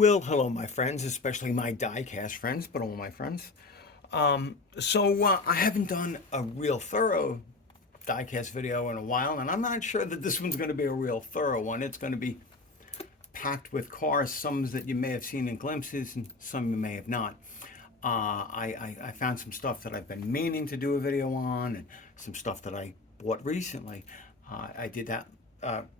Well, hello, my friends, especially my diecast friends, but all my friends. I haven't done a real thorough diecast video in a while, and I'm not sure that this one's going to be a real thorough one. It's going to be packed with cars, some that you may have seen in glimpses, and some you may have not. I found some stuff that I've been meaning to do a video on, and some stuff that I bought recently. I did that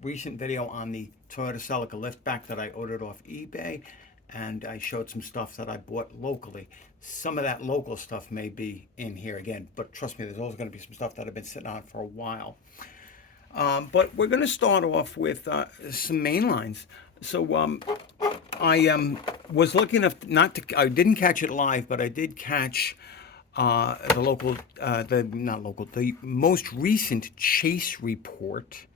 recent video on the Toyota Celica liftback that I ordered off eBay, and I showed some stuff that I bought locally. Some of that local stuff may be in here again, but trust me, there's always going to be some stuff that I've been sitting on for a while. But we're going to start off with some main lines. I was lucky enough not to. I didn't catch it live, but I did catch the local, the not local, the most recent chase report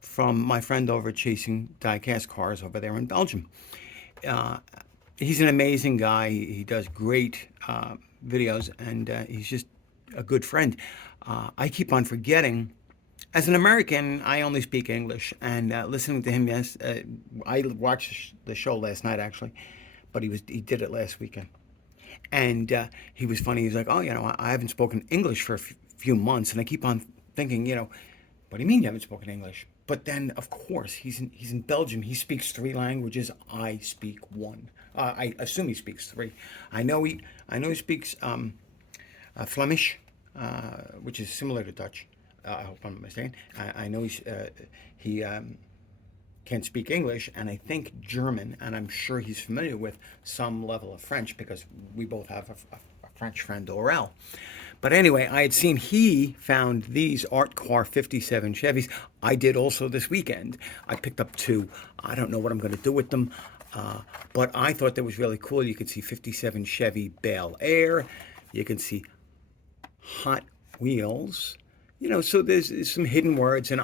from my friend over Chasing Diecast Cars over there in Belgium. Uh, he's an amazing guy. He does great videos, and he's just a good friend. I keep on forgetting. As an American, I only speak English, and listening to him, yes, I watched the show last night actually, but he did it last weekend, and he was funny. He's like, "Oh, I haven't spoken English for a few months," and I keep on thinking, what do you mean you haven't spoken English? But then, of course, he's in Belgium. He speaks three languages. I speak one. I assume he speaks three. I know he speaks Flemish, which is similar to Dutch. I hope I'm not mistaken. I know he can speak English, and I think German, and I'm sure he's familiar with some level of French because we both have a French friend, Orel. But anyway, I had seen he found these Art Car 57 Chevys. I did also this weekend. I picked up two. I don't know what I'm going to do with them, but I thought that was really cool. You could see 57 Chevy Bel Air. You can see Hot Wheels. So there's some hidden words, and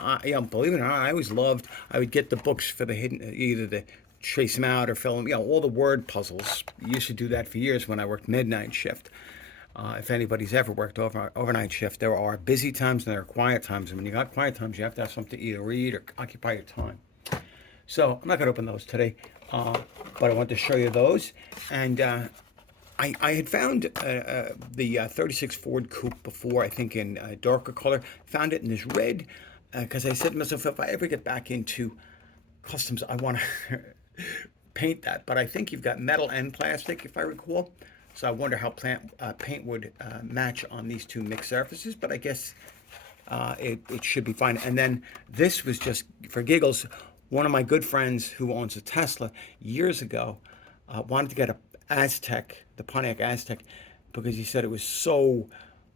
believe it or not, I always loved. I would get the books for the hidden, either to trace them out or fill them. All the word puzzles. I used to do that for years when I worked midnight shift. If anybody's ever worked overnight shift, there are busy times and there are quiet times. And when you got quiet times, you have to have something to either read or occupy your time. So I'm not going to open those today, but I want to show you those. And I had found the 36 Ford Coupe before, I think in darker color. Found it in this red because I said to myself, if I ever get back into customs, I want to paint that. But I think you've got metal and plastic, if I recall. So I wonder how paint would match on these two mixed surfaces. But I guess it should be fine. And then this was just for giggles. One of my good friends who owns a Tesla years ago wanted to get the Pontiac Aztec, because he said it was so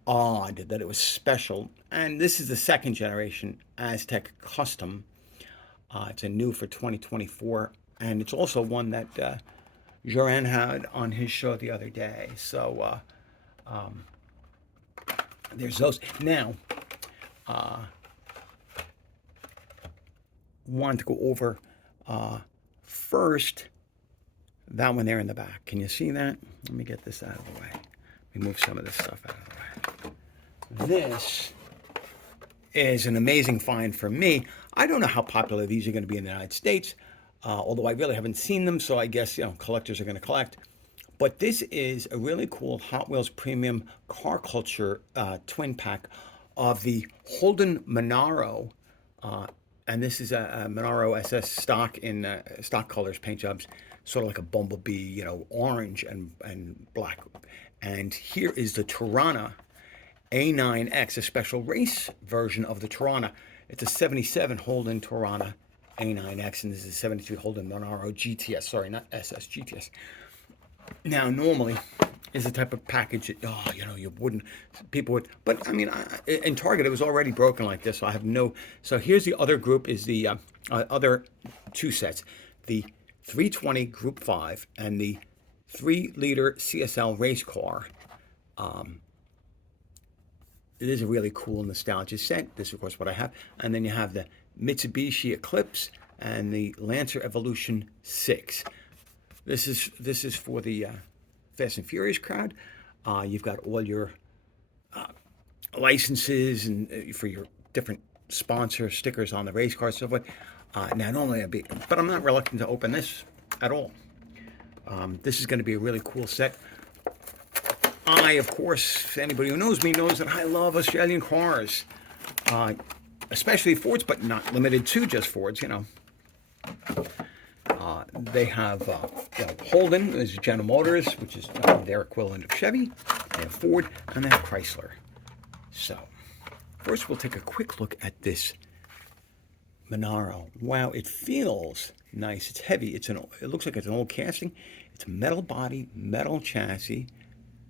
odd that it was special. And this is the second generation Aztec Custom. It's a new for 2024, and it's also one that Joran had on his show the other day. So there's those. Now, want to go over first that one there in the back. Can you see that? Let me get this out of the way. Let me move some of this stuff out of the way. This is an amazing find for me. I don't know how popular these are going to be in the United States, although I really haven't seen them, so I guess collectors are going to collect. But this is a really cool Hot Wheels Premium Car Culture twin pack of the Holden Monaro, and this is a Monaro SS stock in stock colors, paint jobs, sort of like a Bumblebee, orange and black. And here is the Tirana A9X, a special race version of the Tirana. It's a 77 Holden Tirana A9X, and this is a 73 Holden Monaro GTS. Sorry, not SS, GTS. Now, normally, is the type of package that, you wouldn't, people would, but I mean, in Target, it was already broken like this, so I have no, so here's the other group, is the other two sets, the 320 Group 5 and the 3-liter CSL race car. It is a really cool nostalgia set. This is, of course, what I have. And then you have the Mitsubishi Eclipse and the Lancer Evolution 6. This is for the Fast and Furious crowd. You've got all your licenses and for your different sponsor stickers on the race cars and so forth. Now, normally but I'm not reluctant to open this at all. This is going to be a really cool set. Of course, anybody who knows me knows that I love Australian cars, especially Fords, but not limited to just Fords, They have Holden is General Motors, which is their equivalent of Chevy. They have Ford, and they have Chrysler. So, first we'll take a quick look at this Monaro. Wow, it feels nice. It's heavy. It looks like it's an old casting. It's a metal body, metal chassis.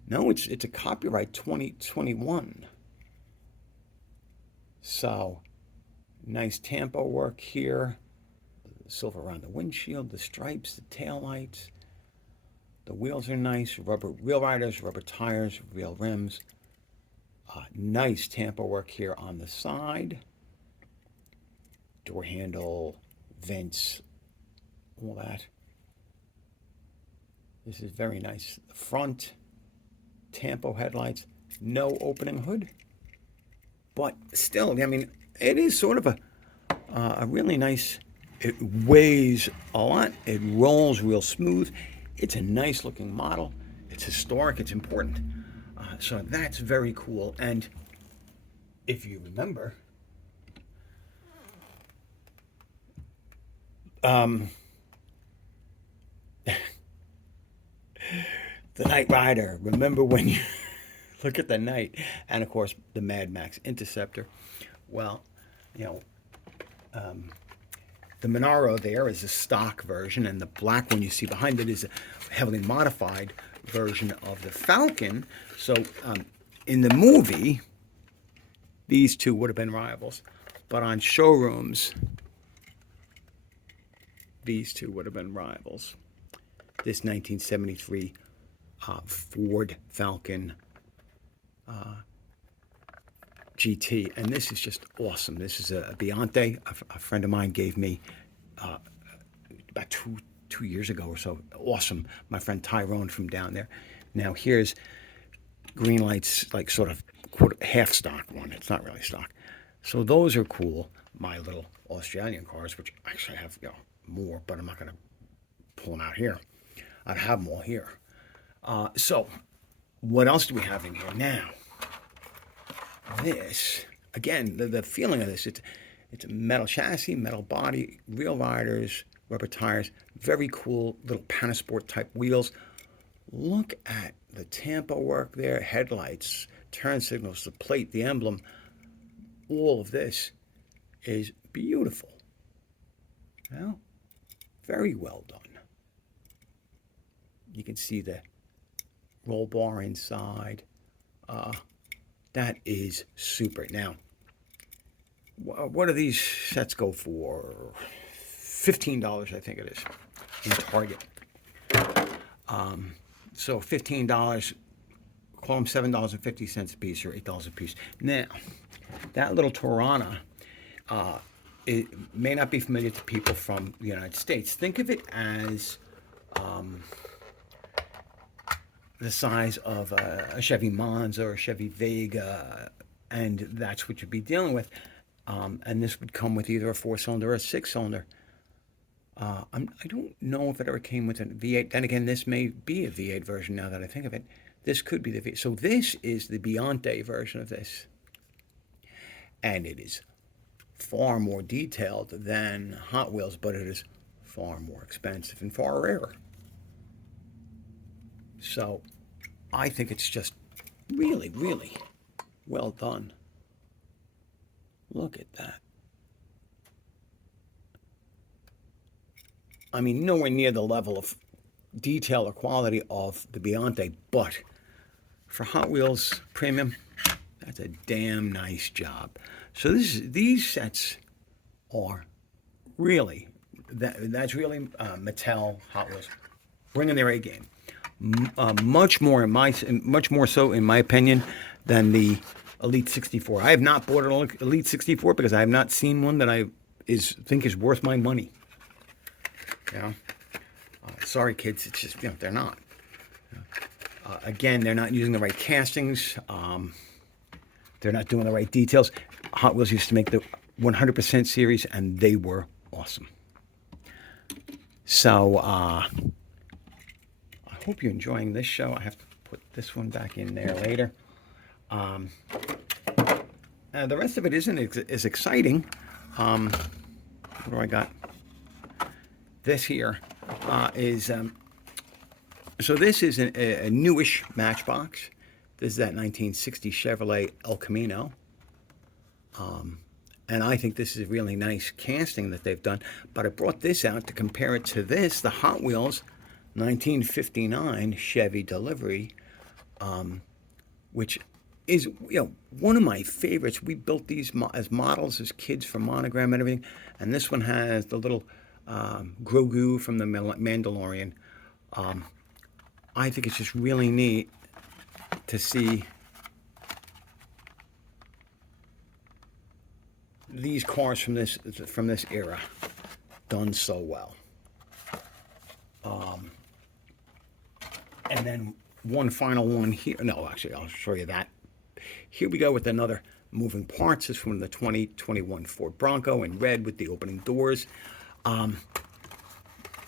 No, it's a copyright 2021. So, nice tampo work here. Silver around the windshield, the stripes, the taillights. The wheels are nice. Rubber wheel riders, rubber tires, real rims. Nice tampo work here on the side. Door handle, vents, all that. This is very nice. The front, tampo headlights, no opening hood. But still, I mean, it is sort of a really nice, it weighs a lot. It rolls real smooth. It's a nice looking model. It's historic. It's important. So that's very cool. And if you remember, the Knight Rider. Remember when you look at the Knight, and of course the Mad Max Interceptor. Well, the Monaro there is a stock version, and the black one you see behind it is a heavily modified version of the Falcon. So in the movie, these two would have been rivals, but on showrooms, these two would have been rivals. This 1973 Ford Falcon GT, and this is just awesome. This is a Biante. A friend of mine gave me about two years ago or so. Awesome. My friend Tyrone from down there. Now here's green lights, like sort of half stock one. It's not really stock. So those are cool. My little Australian cars, which actually have more, but I'm not going to pull them out here. I'd have them all here. So what else do we have in here now? This, again, the feeling of this, it's a metal chassis, metal body, wheel riders, rubber tires, very cool little Panasport type wheels. Look at the tampo work there, headlights, turn signals, the plate, the emblem. All of this is beautiful. Well, very well done. You can see the roll bar inside. That is super. Now, what do these sets go for? $15, I think it is, in Target. So $15, call them $7.50 a piece or $8 a piece. Now, that little Torana, it may not be familiar to people from the United States. Think of it as the size of a Chevy Monza or a Chevy Vega, and that's what you'd be dealing with. And this would come with either a 4-cylinder or a 6-cylinder. I don't know if it ever came with a V8. Then again, this may be a V8 version now that I think of it. This could be the V8. So this is the Biante version of this. And it is far more detailed than Hot Wheels, but it is far more expensive and far rarer. So I think it's just really, really well done. Look at that. I mean, nowhere near the level of detail or quality of the Biante, but for Hot Wheels Premium, that's a damn nice job. So these sets are really, that's really Mattel, Hot Wheels, bringing their A game. Much more so in my opinion than the Elite 64. I have not bought an Elite 64 because I have not seen one that I think is worth my money. Sorry kids, it's just they're not. Again, they're not using the right castings. They're not doing the right details. Hot Wheels used to make the 100% series, and they were awesome. So hope you're enjoying this show. I have to put this one back in there later. The rest of it isn't as exciting. What do I got? This here is so this is a newish Matchbox. This is that 1960 Chevrolet El Camino. And I think this is a really nice casting that they've done. But I brought this out to compare it to this, the Hot Wheels 1959 Chevy Delivery, which is, one of my favorites. We built these as models as kids for Monogram and everything. And this one has the little Grogu from the Mandalorian. I think it's just really neat to see these cars from this era done so well. And then one final one here. No, actually, I'll show you that. Here we go with another moving parts. This is from the 2021 Ford Bronco in red with the opening doors.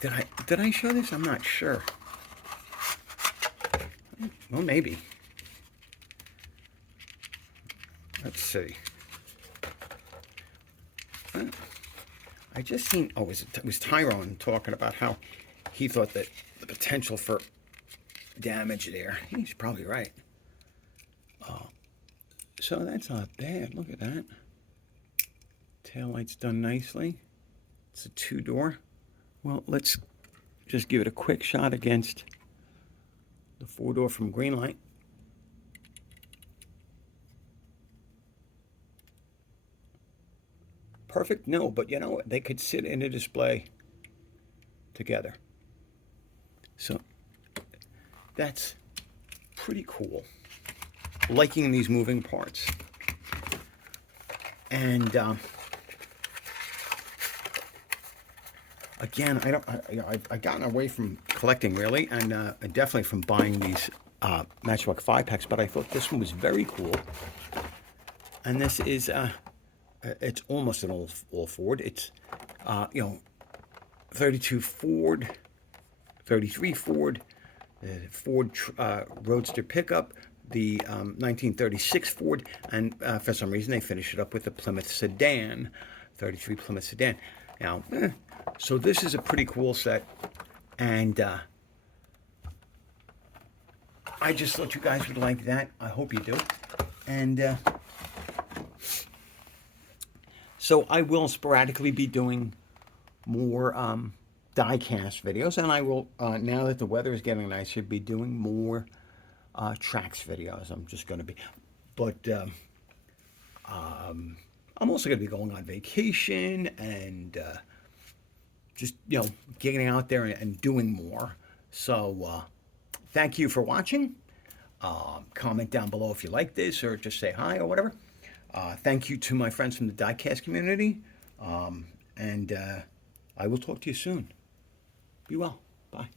Did I show this? I'm not sure. Well, maybe. Let's see. I just seen, it was Tyrone talking about how he thought that the potential for damage there. He's probably right. So that's not bad. Look at that. Taillight's done nicely. It's a 2-door. Well, let's just give it a quick shot against the 4-door from Greenlight. Perfect? No, but they could sit in a display together. So that's pretty cool. Liking these moving parts. And again, I've gotten away from collecting really, and definitely from buying these Matchbox 5-packs, but I thought this one was very cool. And this is it's almost an all Ford. It's 32 Ford, 33 Ford, Ford Roadster pickup, the 1936 Ford, and for some reason they finished it up with the Plymouth sedan, 33 Plymouth sedan. Now, so this is a pretty cool set, and I just thought you guys would like that. I hope you do. And so I will sporadically be doing more diecast videos, and I will, now that the weather is getting nicer, be doing more tracks videos. I'm just going to be, but I'm also going to be going on vacation and just, getting out there and doing more. So thank you for watching. Comment down below if you like this, or just say hi or whatever. Thank you to my friends from the Diecast community, and I will talk to you soon. Be well. Bye.